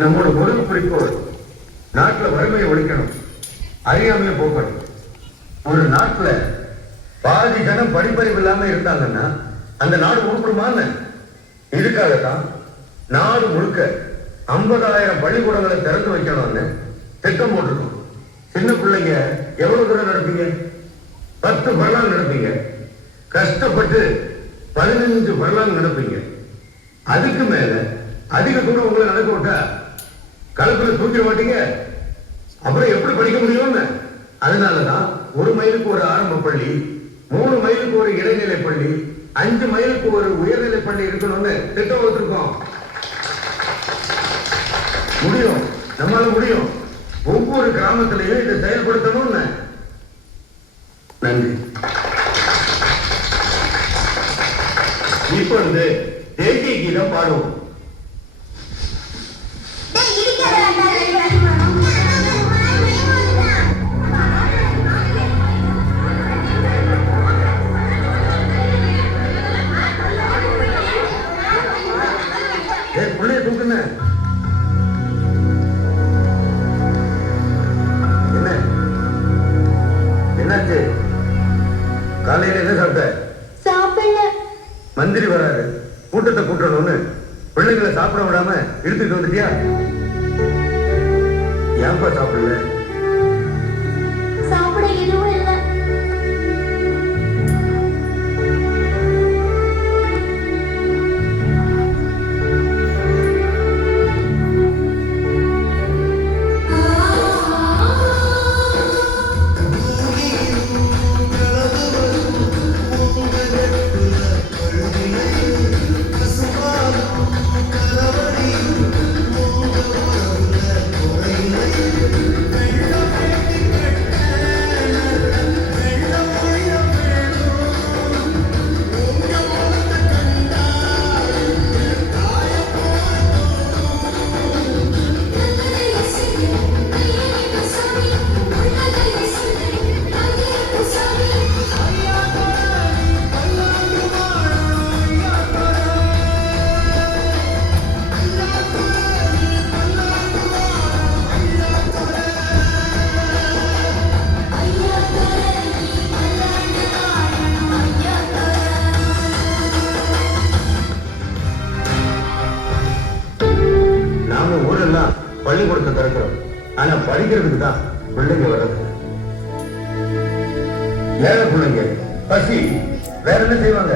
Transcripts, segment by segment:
நம்மோட முதல் குறிக்கோள் நாட்டில் வறுமையை ஒழிக்கணும், அறியாமையை போக்கணும். ஒரு நாட்டில் பாதி ஜனம் படிப்பறிவு இல்லாம இருந்தாங்கன்னா அந்த நாடு உருப்படுமான்னு இதுக்காகத்தான் நாடு முழுக்க 50,000 பள்ளிக்கூடங்களை திறந்து வைக்கணும்னு திட்டம் போட்டிருக்கோம். சின்ன பிள்ளைங்க எவ்வளவு தூரம் நடப்பீங்க? 10 பர்லாங் நடப்பீங்க. கஷ்டப்பட்டு 15 பர்லாங் நடப்பீங்க. அதுக்கு மேல அதிக தூரம் உங்களை நடக்க விட்டா கலப்புல தூக்கிட மாட்டீங்க. அப்புறம் எப்படி படிக்க முடியும்னு. அதனாலதான் 1 மைலுக்கு ஒரு ஆரம்ப பள்ளி, 3 மைலுக்கு ஒரு இடைநிலை பள்ளி, 5 மைலுக்கு ஒரு உயர்நிலை பள்ளி இருக்கணும்னு திட்டம் வச்சிருக்கோம். முடியும், நம்மளால முடியும். ஒவ்வொரு கிராமத்திலையும் இதை செயல்படுத்தணும்னு. நன்றி. இப்பொழுது தேசிய கீதம் பாடுவோம். பிள்ளைய தூக்குன என்ன என்னாச்சு? காலையில என்ன சாப்பிட்ட? சாப்பிடல. மந்திரி வராரு, கூட்டத்தை கூட்டணும்னு பிள்ளைங்களை சாப்பிட விடாம இழுத்துட்டு வந்துட்டியா? ஏன்பா சாப்பிடல? சாப்பிட எதுவும் இல்லை. பள்ளிக்கூடத்தை திறக்கிறோம், ஆனா படிக்கிறதுக்கு தான் பிள்ளைங்க வர்றது. ஏழை பிள்ளைங்க பசி வேற என்ன செய்வாங்க?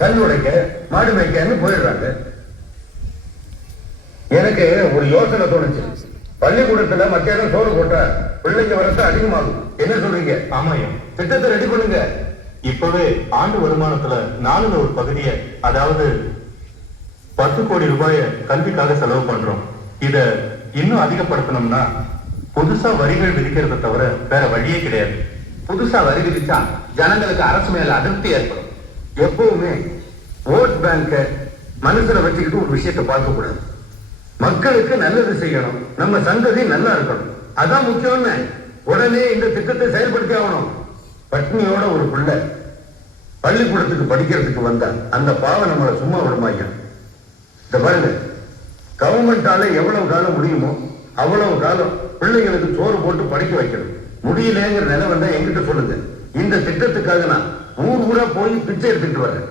கல் உடைக்க, மாடு மேய்க்கன்னு போயிடுறாங்க. எனக்கு ஒரு யோசனை தோணுச்சு. பள்ளிக்கூடத்துல மத்தியானம் சோறு போட்டா பிள்ளைங்க வரது அதிகமாகும். என்ன சொல்றீங்க? ஆமாயா, திட்டத்தை ரெடி பண்ணுங்க. இப்பவே ஆண்டு வருமானத்துல 4ல் ஒரு பகுதியை, அதாவது 10 கோடி ரூபாயை கல்விக்காக செலவு பண்றோம். இத இன்னும் அதிகப்படுத்தணும்னா புதுசா வரிகள் விதிக்கிறத தவிர வேற வழியே கிடையாது. புதுசா வரி விதிச்சா ஜனங்களுக்கு அரசு மேல அதிருப்தி ஏற்படும். எப்பவுமே ஓட் பேங்க மனசுல வச்சுக்கிட்டு ஒரு விஷயத்தை பார்க்க கூடாது. மக்களுக்கு நல்லது செய்யணும், நம்ம சந்ததி நல்லா இருக்கணும், அதான் முக்கியம்னு உடனே இந்த திட்டத்தை செயல்படுத்தி ஆகணும். பட்னியோட ஒரு பிள்ளை பள்ளிக்கூடத்துக்கு படிக்கிறதுக்கு வந்தா அந்த பாவம் நம்மளை சும்மா விடமாங்க. இந்த பாருங்க, கவர்மெண்டால எவ்வளவு காலம் முடியுமோ அவ்வளவு காலம் பிள்ளைங்களுக்கு சோறு போட்டு படிக்க வைக்கணும். முடியலங்கிற நிலை வந்தா என்கிட்ட சொல்லுங்க. இந்த திட்டத்துக்காக நான் ஊர் ஊரா போய் பிச்சை எடுத்துட்டு வரேன்.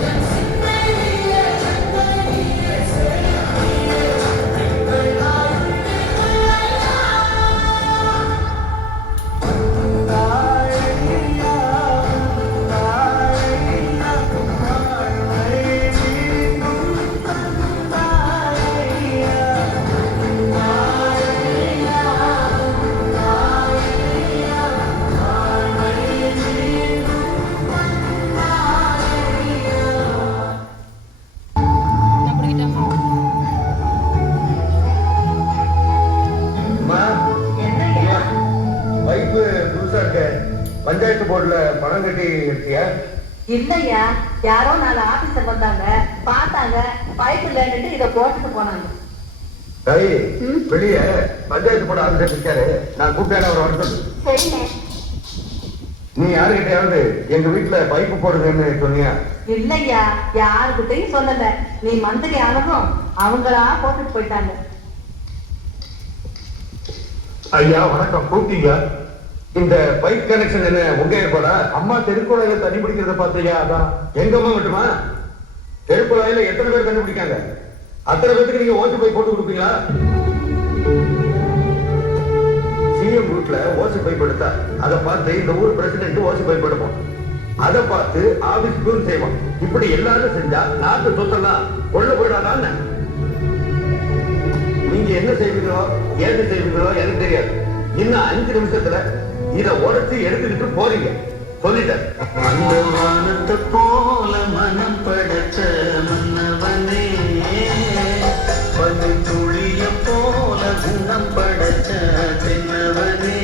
Yes. இல்லையா, யாரோ 4 ஆபீசர் வந்தாங்க, பார்த்தாங்க, பைப் இல்லைன்னுட்டு இதை போட்டுட்டு போனாங்க. வெளியே பஞ்சாயத்து போட ஆபீசர் இருக்காரு, நான் கூப்பிட்டேன் அவர் வரட்டும். சரிங்க. நீ யாருக்கிட்டையாவது எங்க வீட்டுல பைப்பு போடுங்கன்னு சொன்னியா? இல்லையா, யாருக்கிட்டையும் சொல்லல. நீ மந்திரி ஆனதும் அவங்களா போட்டுட்டு போயிட்டாங்க. ஐயா வணக்கம், கூப்பிட்டீங்க? இந்த பைப் கனெக்ஷன் என்ன உங்க ஏற்பாடா? அம்மா தெருக்குழாயில தண்ணி பிடிக்கிறத பார்த்தையா? அதான். எங்க அம்மா மட்டுமா? தெருக்குழாயில எத்தனை பேர் கண்டுபிடிக்காங்க? அத்தனை பேருக்கு நீங்க ஓட்டு பைப் போட்டு கொடுப்பீங்களா? சிஎம் வீட்டுல ஓசி பைப் எடுத்தா அதை பார்த்து இந்த ஊர் பிரசிடென்ட் ஓசி பைப் எடுப்போம், அதை பார்த்து ஆபீஸ் பியூன் செய்வோம். இப்படி எல்லாரும் செஞ்சா நாட்டு சொத்தெல்லாம் கொள்ள போயிடாதான். நீங்க என்ன செய்வீங்களோ ஏது செய்வீங்களோ எனக்கு தெரியாது. இன்னும் 5 நிமிஷத்துல இதை உடச்சு எடுத்துக்கிட்டு போறீங்க, சொல்லிட்டேன். அந்த வானத்தை போல மனம் படைச்ச மன்னவனே, பனி துளிய போல குணம் படைச்ச தென்னவனே.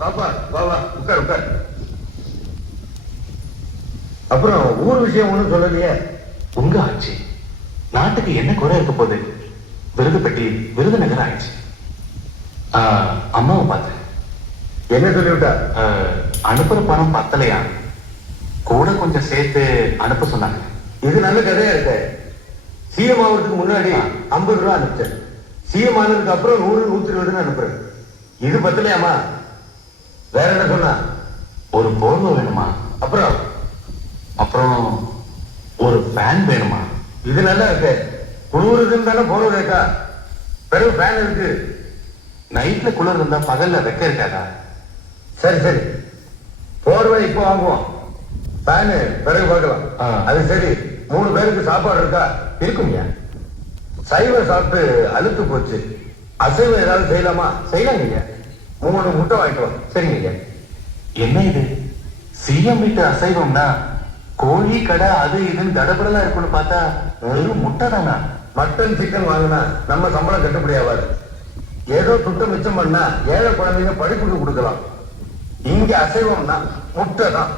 பாப்பா வா வா, உட்கார் உட்கார். அப்புறம் ஊர் விஷயம் ஒண்ணும் சொல்லலையே? உங்க ஆட்சி நாட்டுக்கு என்ன குறை இருக்க போகுது? விருது பெட்டி விருதுநகர் ஆயிடுச்சு. அம்மாவை பார்த்தேன். என்ன சொல்லிவிட்டா? அனுப்புற பணம் பத்தலையா, கூட கொஞ்சம் சேர்த்து அனுப்ப சொன்னாங்க. இது நல்ல கதையா இருக்கு. சிஎம் ஆகிறதுக்கு முன்னாடி 50 ரூபா அனுப்பிச்சேன், சிஎம் ஆனதுக்கு அப்புறம் 100 120 அனுப்புறேன். இது பத்தலையாமா? வேற என்ன சொன்னா? ஒரு போர்வை வேணுமா, அப்புறம் அப்புறம் ஒரு ஃபேன் வேணுமா. இது நல்லா இருக்கு. குளிருதுன்னு தானே போர்வை கேட்டா, பிறகு ஃபேன் இருக்கு. நைட்ல குளிர் இருந்தா பகல்ல வெக்க இருக்காதா? சரி சரி, போர்வை இப்போ வாங்குவோம், ஃபேனு பிறகு பார்க்கலாம். அது சரி, 3 பேருக்கு சாப்பாடு இருக்கா? இருக்குங்க. சைவம் சாப்பிட்டு அழுத்து போச்சு, அசைவம் ஏதாவது செய்யலாமா? செய்யலாங்க. 3 முட்டை வாங்கிட்டு வா. சரிங்க. என்ன இது, சிஎம் வீட்டு அசைவம்னா கோழி கடை அது இதுன்னு தடபடலா இருக்குன்னு பார்த்தா வெறும் முட்டை தானா? மட்டன் சிக்கன் வாங்கினா நம்ம சம்பளம் கட்டுப்படி ஆகாது. ஏதோ துட்டம் மிச்சம் பண்ணா ஏழை குழந்தைங்க படிப்புக்கு கொடுக்கலாம். இங்க அசைவம்னா முட்டை தான்.